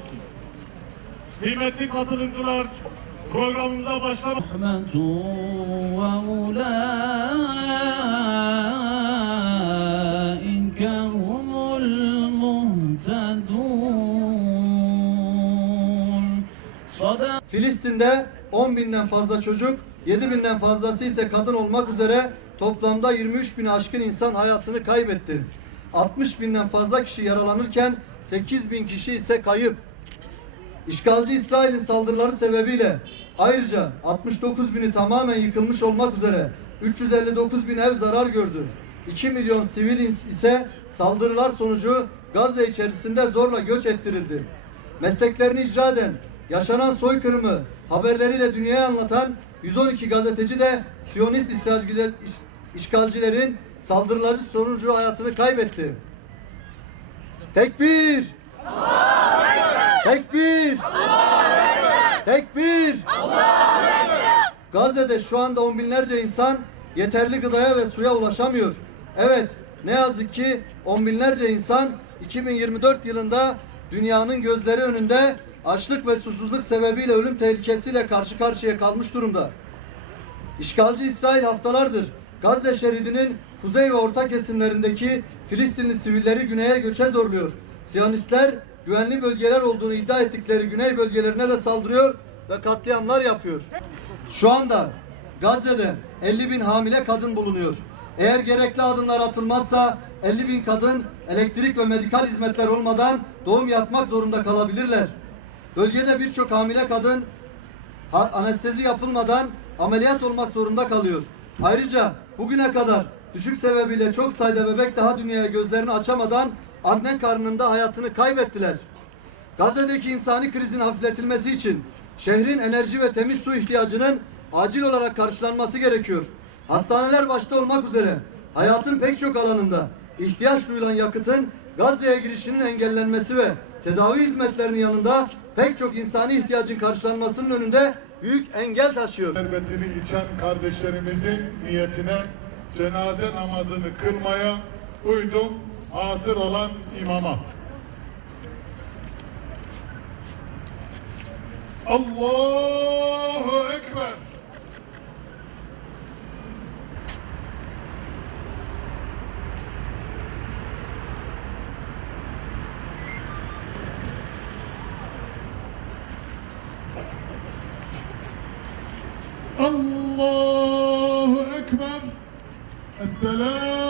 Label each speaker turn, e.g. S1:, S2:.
S1: olsun. Kıymetli katılımcılar, programımıza başlamak.
S2: Filistin'de 10 binden fazla çocuk, 7 binden fazlası ise kadın olmak üzere toplamda 23 bin aşkın insan hayatını kaybetti. 60 binden fazla kişi yaralanırken 8 bin kişi ise kayıp. İşgalci İsrail'in saldırıları sebebiyle ayrıca 69 bini tamamen yıkılmış olmak üzere 359 bin ev zarar gördü. 2 milyon sivil ise saldırılar sonucu Gazze içerisinde zorla göç ettirildi. Mesleklerini icra eden, yaşanan soykırımı haberleriyle dünyaya anlatan 112 gazeteci de Siyonist işgalciler- iş- işgalcilerin saldırıları sonucu hayatını kaybetti. Tekbir! Tekbir! Tekbir! Gazze'de şu anda on binlerce insan yeterli gıdaya ve suya ulaşamıyor. Evet, ne yazık ki on binlerce insan 2024 yılında dünyanın gözleri önünde açlık ve susuzluk sebebiyle ölüm tehlikesiyle karşı karşıya kalmış durumda. İşgalci İsrail haftalardır Gazze şeridinin kuzey ve orta kesimlerindeki Filistinli sivilleri güneye göçe zorluyor. Siyonistler güvenli bölgeler olduğunu iddia ettikleri güney bölgelerine de saldırıyor ve katliamlar yapıyor. Şu anda Gazze'de 50 bin hamile kadın bulunuyor. Eğer gerekli adımlar atılmazsa 50 bin kadın elektrik ve medikal hizmetler olmadan doğum yapmak zorunda kalabilirler. Bölgede birçok hamile kadın anestezi yapılmadan ameliyat olmak zorunda kalıyor. Ayrıca bugüne kadar düşük sebebiyle çok sayıda bebek daha dünyaya gözlerini açamadan anne karnında hayatını kaybettiler. Gazze'deki insani krizin hafifletilmesi için şehrin enerji ve temiz su ihtiyacının acil olarak karşılanması gerekiyor. Hastaneler başta olmak üzere hayatın pek çok alanında ihtiyaç duyulan yakıtın Gazze'ye girişinin engellenmesi ve tedavi hizmetlerinin yanında pek çok insani ihtiyacın karşılanmasının önünde büyük engel taşıyor.
S1: şerbetini içen kardeşlerimizin niyetine cenaze namazını kılmaya uydum hazır olan imama. Allahu Ekber. Allahu Ekber. Esselamu